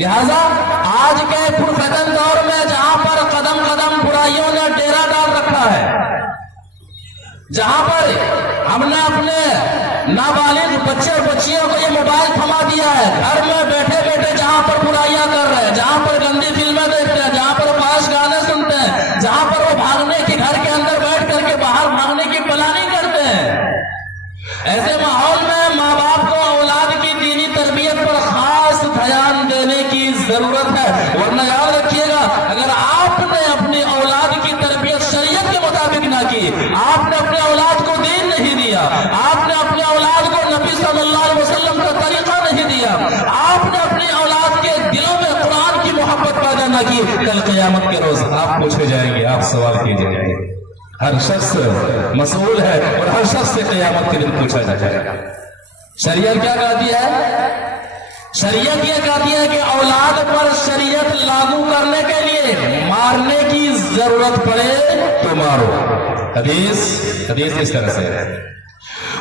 لہذا آج کے پرفتن دور میں جہاں پر قدم قدم برائیوں نے ڈیرا ڈال رکھا ہے، جہاں پر ہم نے اپنے نابالغ بچے اور بچیوں کو یہ موبائل تھما دیا ہے، گھر میں بیٹھے بیٹھے جہاں پر برائیاں کر رہے ہیں، جہاں پر گندی فلمیں دیکھتے ہیں، جہاں پر فحش گانے سنتے ہیں، جہاں پر وہ بھاگنے کی گھر کے اندر بیٹھ کر کے باہر بھاگنے کی پلاننگ کرتے ہیں، ایسے ماحول میں ماں باپ کو اولاد کی دینی تربیت پر خاص دھیان دینے کی ضرورت ہے۔ ورنہ یاد رکھیے گا، اگر آپ نے اپنی اولاد کی تربیت شریعت کے مطابق نہ کی، آپ نے اپنے اولاد کو دین نہیں دیا، آپ نے اپنے اولاد کو نبی صلی اللہ علیہ وسلم کا طریقہ نہیں دیا، آپ نے اپنی اولاد کے دلوں میں قرآن کی محبت پیدا نہ کی، کل قیامت کے روز آپ پوچھے جائیں گے، آپ سوال کیے جائیں گے۔ ہر شخص مسئول ہے اور ہر شخص سے قیامت کے دن پوچھا جائے گا۔ شریعت کیا کہتی ہے؟ شریعت یہ کہتی ہے کہ اولاد پر شریعت لاگو کرنے کے لیے مارنے کی ضرورت پڑے تو مارو۔ حدیث اس طرح سے ہے،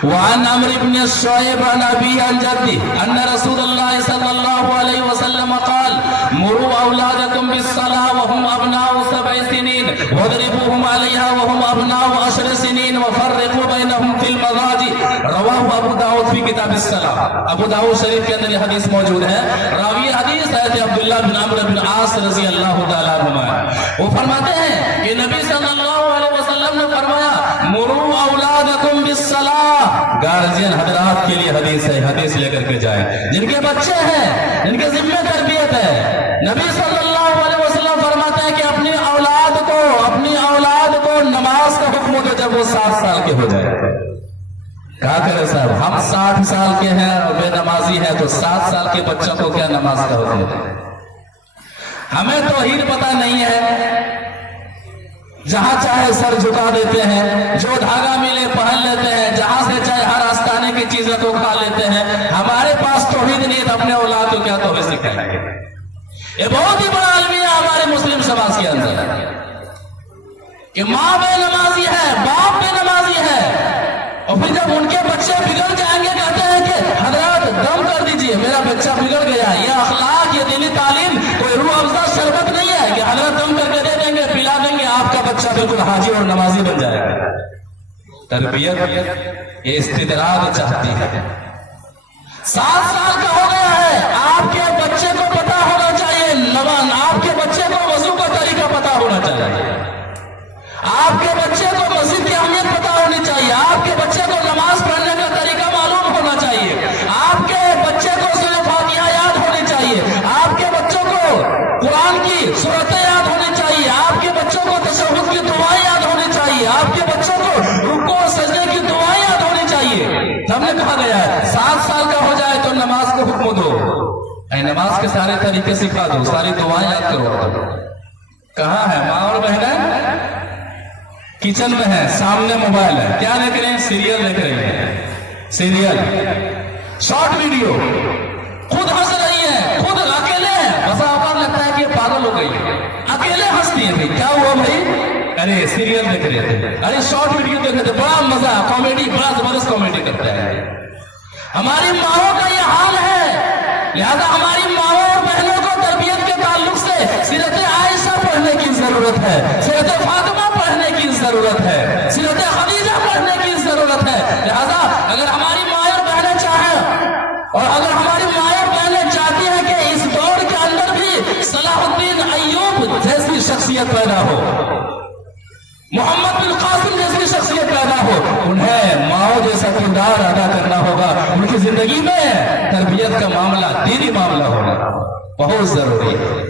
وعن عمرو بن شعيب عن أبيه عن جده أن رسول الله صلى الله عليه وسلم قال مروا أولادكم بالصلاة وهم أبناء 7 سنين واضربوهم عليها وهم أبناء 10 سنين وفرقوا بينهم في المضاجع۔ رواه ابو داؤد في كتاب الصلاة۔ ابو داؤد شریف کے اندر یہ حدیث موجود ہے۔ راوی حدیث حضرت عبداللہ بن عمرو بن عاص رضی اللہ تعالیٰ عنہما، وہ فرماتے ہیں کہ نبی صلی اللہ علیہ وسلم نے فرمایا مروا اولادکم بالصلاة۔ گارجین حضرات کے لیے حدیث ہے، حدیث لے کر کے جائیں، جن کے بچے ہیں، جن کے ذمہ تربیت ہے، نبی صلی اللہ علیہ وسلم فرماتے ہیں کہ اپنی اولاد کو نماز کا حکم دو جب وہ 7 سال کے ہو جائے۔ کہا کرے صاحب، ہم 60 سال کے ہیں اور بے نمازی ہیں، تو 7 سال کے بچوں کو کیا نماز کا حکم ہے؟ ہمیں توحید پتہ نہیں ہے، جہاں چاہے سر جھکا دیتے ہیں، جو دھاگا ملے پہن لیتے ہیں، جہاں سے چاہے ہر آستانے کی چیزیں کو کھا لیتے ہیں۔ ہمارے پاس توحید نہیں تو اپنے اولاد کو کیا توحید سکھائیں گے؟ یہ بہت ہی بڑا المیہ ہمارے مسلم سماج کے اندر ہے کہ ماں بے نمازی ہے، باپ بے نمازی ہے، اور پھر جب ان کے بچے بگڑ جائیں گے کہتے ہیں کہ حضرات دم کر دیجئے، میرا بچہ بگڑ گیا۔ یہ اخلاق، یہ دینی تعلیم کوئی روح افزا شربت نہیں ہے کہ حضرت دم کر کے دے دیں گے، پلا دیں گے، آپ کا بچہ بالکل حاجی اور نمازی بن جائے گا۔ تربیت یہ استدراج چاہتی ہے۔ 7 سال کا ہو گیا ہے، آپ کے بچے کو پتا ہونا چاہیے نوان، آپ کے بچے کو وضو کا طریقہ پتا ہونا چاہیے، آپ کے بچے کو مسجد کی اہمیت پتا ہونی چاہیے، آپ کے بچے کو نماز پڑھنے کا طریقہ معلوم ہونا چاہیے، آپ کے بچے کو سورہ فاتحہ یاد ہونی چاہیے، آپ کے بچوں کو قرآن کی سورتیں یاد ہونی چاہیے، آپ کے بچوں کو تشہد کی دعائیں یاد ہونی چاہیے، آپ کے بچوں کو رکوع اور سجدے کی دعائیں یاد ہونی چاہیے۔ ہم نے کہا گیا ہے 7 سال کا ہو جائے تو نماز کو حکم دو، نماز کے سارے طریقے سکھا دو، ساری دعائیں یاد کرو۔ کہاں ہے ماں اور بہنیں؟ کچن میں ہے، سامنے موبائل ہے، کیا دیکھ رہے ہیں؟ سیریل دیکھ رہے ہیں، سیریل، شارٹ ویڈیو، خود ہنس رہی ہے، خود اکیلے ہیں، بس آپ کو لگتا ہے کہ پاگل ہو گئی ہے، اکیلے ہنستی ہے۔ کیا ہوا بھائی؟ ارے سیریل دیکھ رہے تھے، ارے شارٹ ویڈیو دیکھ رہے تھے، بڑا مزہ، کامیڈی، بڑا زبردست کامیڈی کرتا ہے۔ ہماری ماؤں کا یہ حال ہے، لہذا ہماری ماؤں اور بہنوں کو تربیت کے تعلق سے سیرت عائشہ پڑھنے کی ضرورت ہے، سیرت فاطمہ پڑھنے کی ضرورت ہے، سیرت خدیجہ پڑھنے کی ضرورت ہے۔ لہذا اگر ہماری ماں اور بہنیں چاہیں، اور اگر ہماری ماں اور بہنیں چاہتی ہیں کہ اس دور کے اندر بھی صلاح الدین ایوب جیسی شخصیت پیدا ہو، محمد بن قاسم جیسی شخصیت پیدا ہو، انہیں ماں جیسا کردار ادا کرنا ہوگا۔ ان کی زندگی میں تربیت کا معاملہ، دینی معاملہ ہوگا، بہت ضروری ہے۔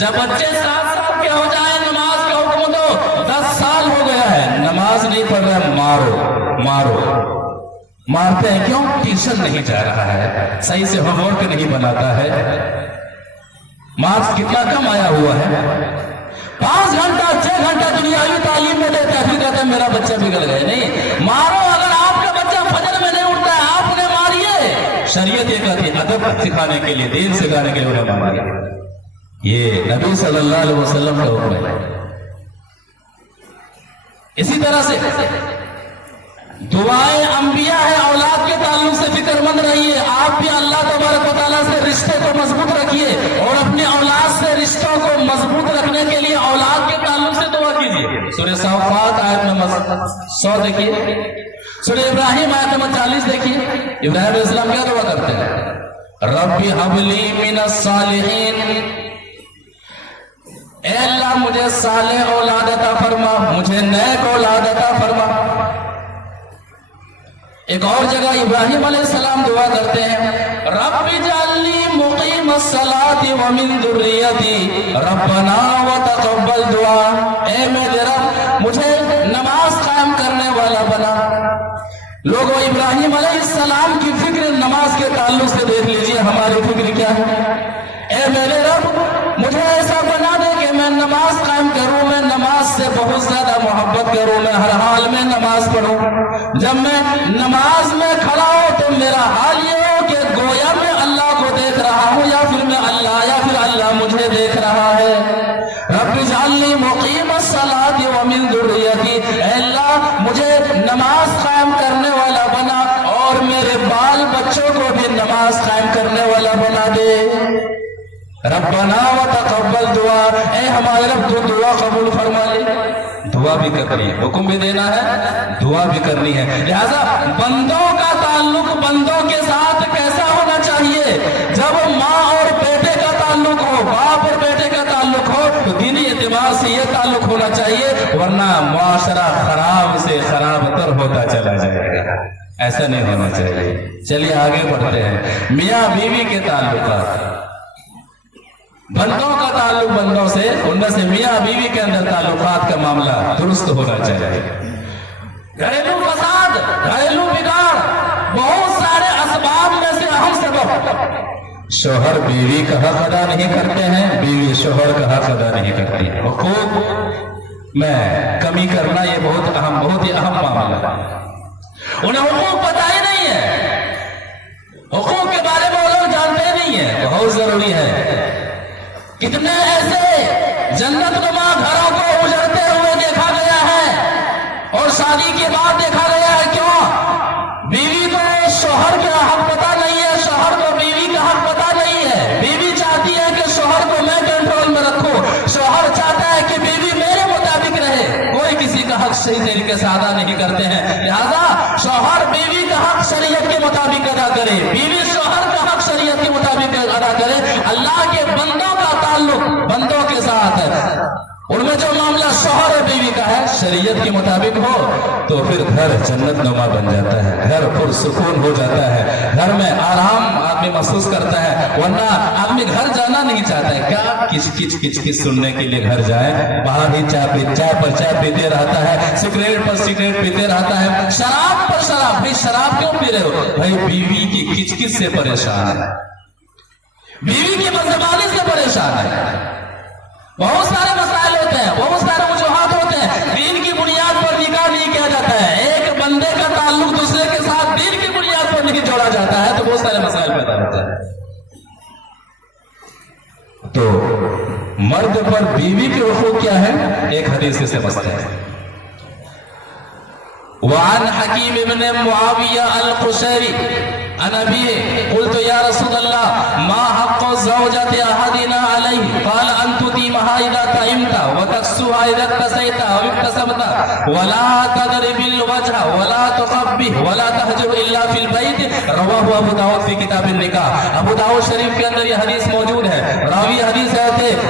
جب بچے 7 سال کے ہو جائیں نماز کا حکم دو، 10 سال ہو گیا ہے نماز نہیں پڑھ رہا، مارو۔ مارتے ہیں کیوں؟ ٹیوشن نہیں جا رہا ہے، صحیح سے ہوم ورک نہیں بناتا ہے، مارکس کتنا کم آیا ہوا ہے، 5 گھنٹہ 6 گھنٹہ دنیاوی تعلیم میں دیتا ہے، پھر کہتے ہیں میرا بچہ بگڑ گیا۔ نہیں، مارو۔ اگر آپ کا بچہ فجر میں نہیں اٹھتا ہے، آپ انہیں ماریے۔ شریعت یہ کہتی ہے ادب سکھانے کے لیے، دین سکھانے کے لیے انہیں ماریے۔ یہ نبی صلی اللہ علیہ وسلم کا حکم ہے۔ اسی طرح سے دعائیں انبیاء ہے، اولاد کے تعلق سے فکر मत रहिए, आप भी अल्लाह तबारक व तआला से रिश्ते को मजबूत रखिए और अपनी औलाद से रिश्तों को मजबूत रखने के लिए औलाद के ताल्लुक से दुआ कीजिए। सूरह साफ़ात आयत नंबर 100 देखिए, सूरह इब्राहिम आयत नंबर 40 देखिए। इब्राहिम अलैहिस्सलाम क्या दुआ करते हैं? रब्बी हबली मिनस सालिहीन, ऐ अल्लाह मुझे सालेह औलाद अता फरमा, मुझे नेक औलाद अता फरमा। एक और जगह इब्राहिम अलैहिस्सलाम दुआ करते हैं, रब्बी जअलनी मुकीमस सलाति व मिन दुर्रियती रब्बना व तक़ब्बल दुआ, ऐ मेरे रब मुझे नमाज कायम करने वाला बना। लोगों, इब्राहिम अलैहिस्सलाम की फिक्र नमाज के ताल्लुक से देख लीजिए हमारी फिक्र क्या है। ऐ मेरे रब मुझे ऐसा बना दे कि मैं नमाज कायम करूं, मैं नमाज से बहुत ज्यादा मोहब्बत करूं, मैं हर हाल में नमाज पढ़ूं। जब मैं नमाज में खड़ा हूं तो मेरा हाल ये हो कि गोया मैं अल्लाह को देख रहा हूं या फिर अल्लाह मुझे देख रहा है। रब्बी जअलनी मुकीमस सलाति व मिन दुर्रियती, ऐ अल्लाह मुझे नमाज कायम करने वाला बना और मेरे बाल बच्चों को भी नमाज कायम करने वाला बना दे। रब्बना व तक़ब्बल दुआ, ऐ हमारे रब तो दुआ कबूल फरमा ले। दुआ भी करनी है, हुक्म भी देना है, दुआ भी करनी है। लिहाजा बंदों का ताल्लुक बंदों के साथ कैसा होना चाहिए? जब माँ और बेटे का ताल्लुक हो, बाप और बेटे का ताल्लुक हो, तो दीनी एतबार से ये ताल्लुक होना चाहिए, वरना मुआशरा खराब से खराबतर होता चला जाएगा। ऐसा नहीं होना चाहिए। चलिए आगे बढ़ते हैं। मियाँ बीवी के ताल्लुकात, बंदों का ताल्लुक बंदों से, उनमें से मियाँ बीवी के अंदर ताल्लुकात का मामला दुरुस्त होना चाहिए। घरेलू फसाद, घरेलू बिगाड़, बहुत सारे असबाब में से अहम सबब, शोहर बीवी का हक अदा नहीं करते हैं, बीवी शोहर का हक अदा नहीं करती है। हुकूक में कमी करना ये बहुत ही अहम मामला है। उन्हें हुकूक पता ही नहीं है, हुकूक के बारे में वो लोग जानते नहीं है, बहुत जरूरी है। कितने ऐसे जन्नत नुमा घरों को उजड़ते हुए देखा गया है और शादी के बाद देखा गया है। क्यों? बीवी को शोहर का हक पता नहीं है, शोहर को बीवी का हक पता नहीं है। बीवी चाहती है कि शोहर को मैं कंट्रोल में रखूं, शोहर चाहता है कि बीवी मेरे मुताबिक रहे। कोई किसी का हक सही तरीके से अदा नहीं करते हैं। लिहाजा शोहर बीवी का हक शरीयत के मुताबिक अदा करे, बीवी शोहर का हक शरीयत के मुताबिक अदा करे। अल्लाह के बंदों का ताल्लुक बंदों के साथ है, उनमें जो मामला शोहर और बीवी का है शरीयत के मुताबिक हो तो फिर घर जन्नत नुमा बन जाता है, घर पुरसुकून हो जाता है, घर में आराम आदमी महसूस करता है। वरना आदमी घर जाना नहीं चाहता है, क्या किच सुनने के लिए घर जाए, बाहर ही चाय पर चाय पीते रहता है, सिगरेट पर सिगरेट पीते रहता है, शराब पर शराब। भाई शराब क्यों पी रहे हो? भाई बीवी की किच से परेशान है, बीवी की बदजबानी से परेशान है। बहुत सारे मसाइल होते हैं, बहुत सारे वजूहात होते हैं, दीन की बुनियाद पर निकाह नहीं किया जाता है। एक बंदे का ताल्लुक दूसरे के साथ दीन की बुनियाद पर नहीं जोड़ा जाता है तो बहुत सारे मसाइल पैदा होते हैं। तो मर्द पर बीवी के हुकूक क्या है, एक हदीस से समझते हैं। वान हकीम इब्न मुआविया अल-कुशैरी अनबी कुल्तु या रसूलल्लाह मा हक़्क़ु ज़ौजति अहदिना अलैहि क़ाल अन तुतीमहा इज़ा तइमता व तक्सुहा इज़ा तसैता व इब्तसमता व ला तदरिबिल वजह व ला तुक़ब्बिह व ला तहजुर इल्ला फिल बैत। रवाहु अबू दाऊद फी किताब निकाह। अबू दाऊद शरीफ के अंदर यह हदीस मौजूद है। रावी हदीस है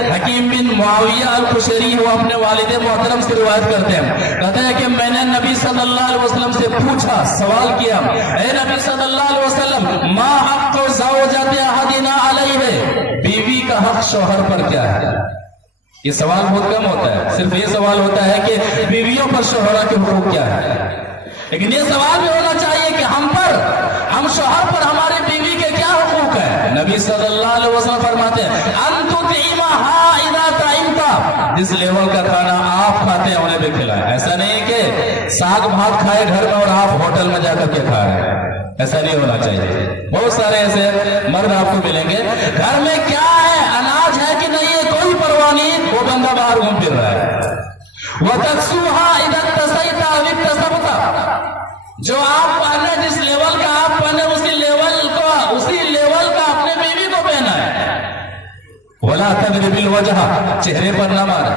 हकीम बिन मुआविया अल-कुशैरी, वो अपने वालिद मोहतरम से रिवायत करते हैं, कहते हैं कि मैंने नबी सल्लल्लाहु अलैहि वसल्लम से पूछा, सवाल किया, ऐ नबी सल्लल्लाहु अलैहि वसल्लम मा हक़्क़ु ज़ौजति अहदिना अलैहि, बीवी का हक शौहर पर क्या है? ये सवाल बहुत कम होता है, सिर्फ ये सवाल होता है कि बीवियों पर शौहरा के हुकूक क्या है। लेकिन ये सवाल भी होना चाहिए कि हम शौहर पर हमारी बीवी के क्या हुकूक है। नबी सल्लल्लाहु अलैहि वसल्लम फरमाते हैं अन तुतीमहा इज़ा तइमता, जिस लेवल का खाना आप खाते हैं उन्हें भी खिलाएं। ऐसा नहीं कि साग भात खाए घर में और आप होटल में जाकर के खा रहे हैं, ऐसा नहीं होना चाहिए। बहुत सारे ऐसे मर्द आपको मिलेंगे, घर में क्या है, अनाज है कि नहीं है, कोई परवाह नहीं, वो बंदा बाहर घूम फिर रहा है। वह तक्सुहा इज़ा तसैता व इब्तसमता, जो आप पहने, जिस लेवल का आप पहने उसी लेवल तदरिबिल वजह, चेहरे पर न मारे।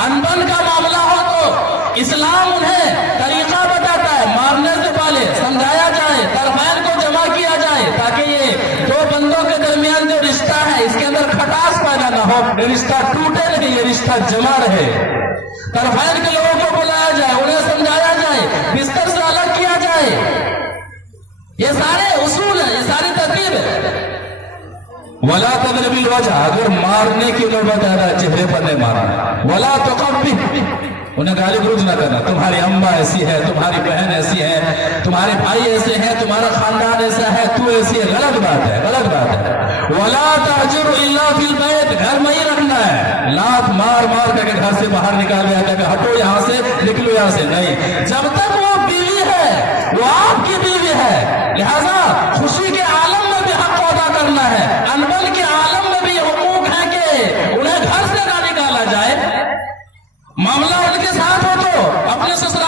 अनबन का मामला हो तो इस्लाम उन्हें तरीका बताता है, मारने से पहले समझाया जाए, तरफैन को जमा किया जाए, ताकि ये दो बंदों के दरमियान जो रिश्ता है इसके अंदर खटास पैदा न हो, ये रिश्ता टूटे नहीं, ये रिश्ता जमा रहे। तरफैन के लोगों को बुलाया जाए, उन्हें समझाया जाए, बिस्तर से अलग किया जाए। ये सारे उसूल है, ये सारी तरतीब है। वला तदरिबिल वजह, अगर मारने की नौबत आ रहा है चेहरे पर नहीं मारना। वला तुक़ब्बिह, उन्हें गाली गलौज न करना, तुम्हारी अम्मा ऐसी है, तुम्हारी बहन ऐसी है, तुम्हारे भाई ऐसे हैं, तुम्हारा खानदान ऐसा है, तू ऐसी है, गलत बात है, गलत बात है। वला तहजुर इल्ला फिल बैत, घर में ही रखना है, लात मार मार करके घर से बाहर निकाल दिया जाएगा, हटो यहाँ से, निकलो यहाँ से, नहीं। जब तक वो बीवी है, वो आपकी बीवी है, लिहाजा खुशी के आलम में भी हक अदा करना है, अनबन के आलम में भी हुकूक है कि उन्हें घर से ना निकाला जाए। मामला उनके साथ हो तो अपने ससुराल